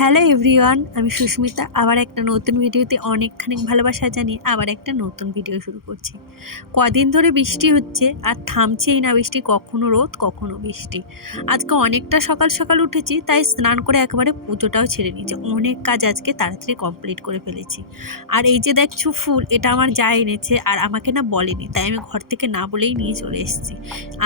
Hello everyone, আমি সুস্মিতা। আবার একটা নতুন ভিডিওতে অনেকখানি ভালোবাসা জানিয়ে আবার একটা নতুন ভিডিও শুরু করছি। কদিন ধরে বৃষ্টি হচ্ছে আর থামছেই না বৃষ্টি, কখনো রোদ কখনো বৃষ্টি। আজকে অনেকটা সকাল সকাল উঠেছি, তাই স্নান করে একেবারে পুজোটাও ছেড়ে নিয়েছি। অনেক কাজ আজকে তাড়াতাড়ি কমপ্লিট করে ফেলেছি। আর এই যে দেখছো ফুল, এটা আমার যা এনেছে আর আমাকে না বলেনি, তাই আমি ঘর থেকে না বলেই নিয়ে চলে এসেছি।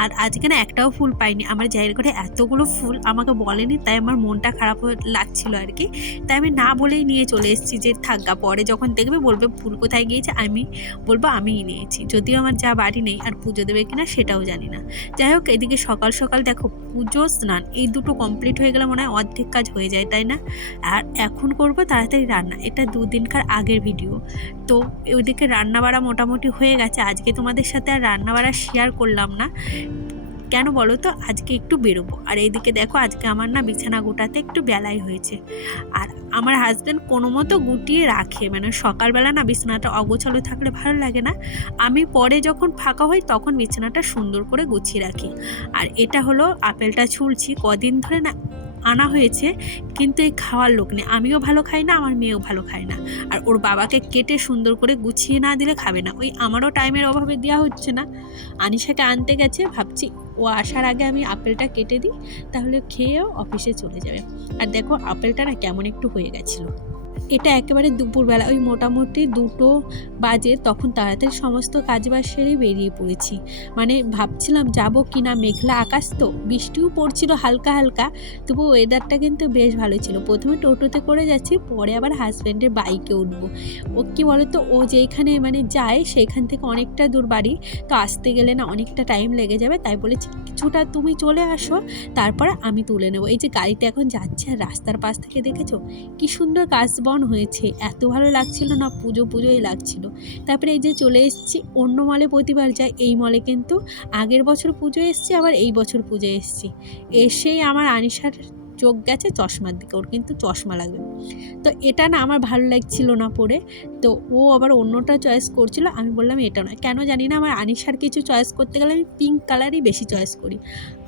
আর আজকে না একটাও ফুল পাইনি। আমার জায়ের ঘরে এতগুলো ফুল আমাকে বলেনি, তাই আমার মনটা খারাপ লাগছিল আর কি। তাই আমি না বলেই নিয়ে চলে এসেছি যে থাকগা, পরে যখন দেখবে বলবে ফুল কোথায় গিয়েছে, আমি বলবো আমিই নিয়েছি। যদিও আমার যা বাড়ি নেই আর পুজো দেবে কিনা সেটাও জানি না। যাই হোক, এদিকে সকাল সকাল দেখো পুজো স্নান এই দুটো কমপ্লিট হয়ে গেলে মনে হয় অর্ধেক কাজ হয়ে যায়, তাই না? আর এখন করব তাড়াতাড়ি রান্না। এটা দুদিনকার আগের ভিডিও। তো ওইদিকে রান্না বাড়া মোটামুটি হয়ে গেছে। আজকে তোমাদের সাথে আর রান্না বাড়া শেয়ার করলাম না, কেন বলো তো, আজকে একটু বেরোবো। আর এইদিকে দেখো আজকে আমার না বিছানা গোটাতে একটু বেলাই হয়েছে। আর আমার হাজব্যান্ড কোনো মতো গুটিয়ে রাখে, মানে সকালবেলা না বিছানাটা অগোছালো থাকলে ভালো লাগে না। আমি পরে যখন ফাঁকা হই তখন বিছানাটা সুন্দর করে গুছিয়ে রাখি। আর এটা হলো আপেলটা ছুলছি, কদিন ধরে না আনা হয়েছে, কিন্তু এই খাওয়ার লোক নেই। আমিও ভালো খাই না, আমার মেয়েও ভালো খায় না। আর ওর বাবাকে কেটে সুন্দর করে গুছিয়ে না দিলে খাবে না। ওই আমারও টাইমের অভাবে দেওয়া হচ্ছে না। আনিশাকে আনতে গেছে, ভাবছি ও আসার আগে আমি আপেলটা কেটে দিই, তাহলে খেয়েও অফিসে চলে যাবে। আর দেখো আপেলটা না কেমন একটু হয়ে গেছিলো। এটা একেবারে দুপুরবেলা, ওই মোটামুটি 2টো বাজে, তখন তাড়াতাড়ি সমস্ত কাজবাজ সেরে বেরিয়ে পড়েছি। মানে ভাবছিলাম যাব কি না, মেঘলা আকাশ তো, বৃষ্টিও পড়ছিল হালকা হালকা, তবু ওয়েদারটা কিন্তু বেশ ভালো ছিল। প্রথমে টোটোতে করে যাচ্ছি, পরে আবার হাজব্যান্ডের বাইকে উঠবো। ও কী বলো তো, ও যেখানে মানে যায় সেখান থেকে অনেকটা দূর বাড়ি, তো আসতে গেলে না অনেকটা টাইম লেগে যাবে, তাই বলেছি কিছুটা তুমি চলে আসো, তারপরে আমি তুলে নেবো। এই যে গাড়িতে এখন যাচ্ছে আর রাস্তার পাশ থেকে দেখেছো কি সুন্দর কাশবন হয়েছে, এত ভালো লাগছিল না, পুজো পুজোই লাগছিল। তারপরে এই যে চলে এসেছি অন্য মলে, প্রতিবার যাই এই মলে, কিন্তু আগের বছর পুজো এসেছি, আবার এই বছর পুজো এসেছি। এসেই আমার আনিশার চোখ গেছে চশমার দিকে, ওর কিন্তু চশমা লাগবে। তো এটা না আমার ভালো লাগছিল না পরে, তো ও আবার অন্যটা চয়েস করছিল। আমি বললাম এটা নয়, কেন জানি না আমার আনিশার কিছু চয়েস করতে গেলে আমি পিঙ্ক কালারই বেশি চয়েস করি।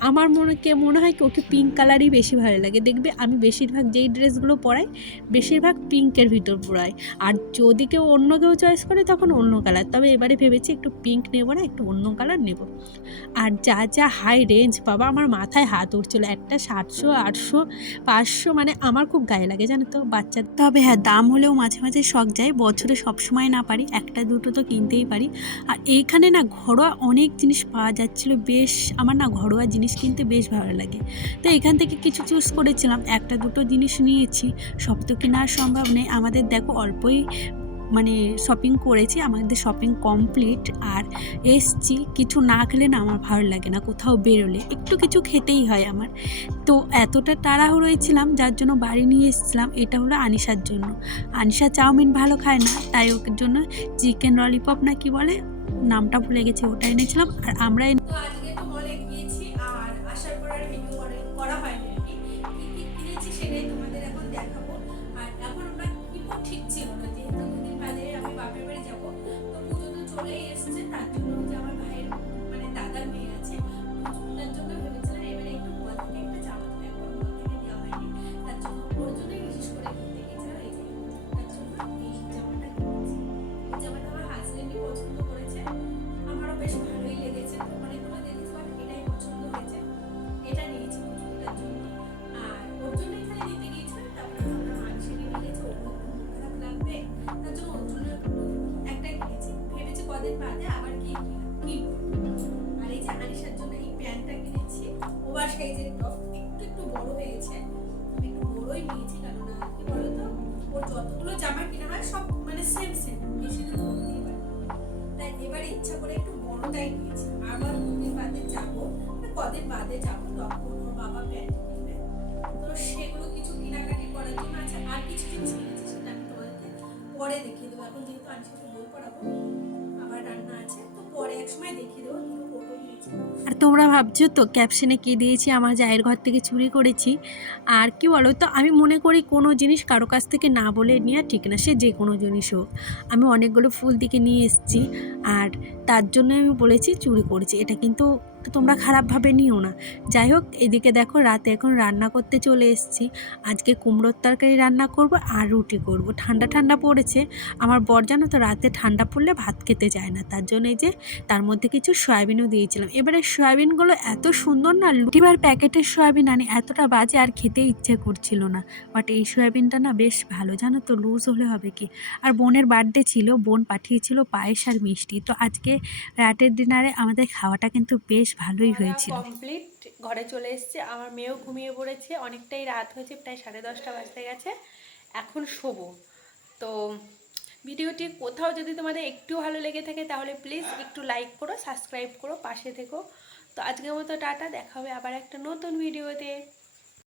আমার মনে হয় কি ওকে পিঙ্ক কালারই বেশি ভালো লাগে। দেখবে আমি বেশিরভাগ যেই ড্রেসগুলো পরাই বেশিরভাগ পিঙ্কের ভিতর পরাই। আর যদি কেউ অন্য কেউ চয়েস করে তখন অন্য কালার, তবে এবারে ভেবেছি একটু পিঙ্ক নেবো না, একটু অন্য কালার নেব। আর যা যা হাই রেঞ্জ, বাবা আমার মাথায় হাত উঠছিল। একটা 700, 800, 500, মানে আমার খুব গায়ে লাগে জানো তো বাচ্চা। তবে হ্যাঁ, দাম হলেও মাঝে মাঝে শখ যায়, বছরে সবসময় না পারি, একটা দুটো তো কিনতেই পারি। আর এইখানে না ঘরোয়া অনেক জিনিস পাওয়া যাচ্ছিলো বেশ, আমার না ঘরোয়া জিনিস কিনতে বেশ ভালো লাগে। তো এখান থেকে কিছু চুজ করেছিলাম, একটা দুটো জিনিস নিয়েছি। সব তো কেনার সম্ভব নেই আমাদের, দেখো অল্পই মানে শপিং করেছি, আমাদের শপিং কমপ্লিট। আর এসছি, কিছু না খেলে না আমার ভালো লাগে না, কোথাও বেরোলে একটু কিছু খেতেই হয় আমার। তো এতটা তাড়াহুড়োয় ছিলাম যার জন্য বাড়ি নিয়ে এসেছিলাম। এটা হলো আনিশার জন্য। আনিশা চাউমিন ভালো খায় না, তাই ওর জন্য চিকেন ললিপপ না কি বলে, নামটা ভুলে গেছি, ওটা এনেছিলাম। আর আমরা আজকে তো মলে গিয়েছি, আর আসার পর আর ভিডিও করা হয়নি আর কি। কি কি কিনেছি সেটাই তোমাদের এখন দেখাবো। আর এখন আমরা কিনবো ঠিক ছিল না, যেহেতু 2 দিন বাদে আমি বাপের বাড়ি যাবো, তো পুজো তো চলেই এসছে। তার জন্য যে আমার ভাইয়ের মানে দাদার মেয়ে আছে, তার জন্য ভেবেছিলাম এবারে একটু মল থেকে একটা জামা এখন মল থেকে দেওয়া হয়নি, তার জন্য ওর জন্যই বিশেষ করে কিনতে গেছিলাম। এই যে তার জন্য এই জামাটা কিনেছি। এই জামাটা আমার হাজবেন্ডই পছন্দ করেছে, আমারও বেশ ভালোই লেগেছে। অনেকগুলো দেখেছি বাট এটাই পছন্দ হয়েছে, এটা নিয়েছি পুজোটার জন্য। আর ওর জন্য এখানে নিতে গিয়েছিলাম, তারপরে ভাবলাম আনিশাকে নিয়ে গেছে, ওর খারাপ লাগবে, তার জন্য ওর জন্য একটাই কিনেছি। ভেবেছি কদিন বাদে আবার কি কিনবো। আর এই যে আনিশার জন্য এই প্যান্টটা কিনেছি, ওভার সাইজের টপ, একটু একটু বড় হয়েছে, আমি একটু বড়ই নিয়েছি, কেননা কি বলতো ওর যতগুলো জামা কিনা হয় সব মানে সেম সেম, বেশি দিন পরতেই পারে, তাই এবারে ইচ্ছা করে একটু বড়টাই নিয়েছি। আবার 2 দিন বাদে যাবো, কদিন বাদে যাবো, তখন ওর বাবা প্যান্ট কিনবে, তো সেগুলো কিছু কেনাকাটি করার জন্য আছে। আর কিছু জিনিস কিনেছি, সেটা আমি তোমাদেরকে পরে দেখিয়ে দেবো। এখন যেহেতু আনিশাকে বই পড়াবো, আবার রান্না আছে, তো পরে এক সময় দেখিয়ে দেবো। দুটো ফটো নিয়েছি। আর তোমরা ভাবছো তো ক্যাপশনে কী দিয়েছি, আমার জায়ের ঘর থেকে চুরি করেছি। আর কি বলো তো, আমি মনে করি কোনো জিনিস কারো কাছ থেকে না বলে নেওয়া ঠিক না, সে যে কোনো জিনিস হোক। আমি অনেকগুলো ফুল দিকে নিয়ে এসেছি, আর তার জন্য আমি বলেছি চুরি করেছি। এটা কিন্তু তো তোমরা খারাপভাবে নিও না। যাই হোক, এদিকে দেখো রাতে এখন রান্না করতে চলে এসেছি। আজকে কুমড়োর তরকারি রান্না করব আর রুটি করব। ঠান্ডা ঠান্ডা পড়েছে, আমার বর জানো তো রাতে ঠান্ডা পড়লে ভাত খেতে যায় না, তার জন্য এই যে তার মধ্যে কিছু সয়াবিনও দিয়েছিলাম। এবারে সয়াবিনগুলো এত সুন্দর না, লুটিবার প্যাকেটের সয়াবিন আনি এতটা বাজে, আর খেতে ইচ্ছে করছিল না। বাট এই সয়াবিনটা না বেশ ভালো, জানো তো, লুজ হলে হবে কি। আর বোনের বার্থডে ছিল, বোন পাঠিয়েছিল পায়েস আর মিষ্টি। তো আজকে রাতের ডিনারে আমাদের খাওয়াটা কিন্তু বেশ ভালোই হয়েছিল। কমপ্লিট, ঘরে চলে এসেছে, আমার মেয়েও ঘুমিয়ে পড়েছে, অনেকটাই রাত হয়েছে, প্রায় 10:30 বাজতে গেছে, এখন শোবো। তো ভিডিওটি কোথাও যদি তোমাদের একটু ভালো লেগে থাকে তাহলে প্লিজ একটু লাইক করো, সাবস্ক্রাইব করো, পাশে থেকো। তো আজকের মতো টাটা, দেখা হবে আবার একটা নতুন ভিডিওতে।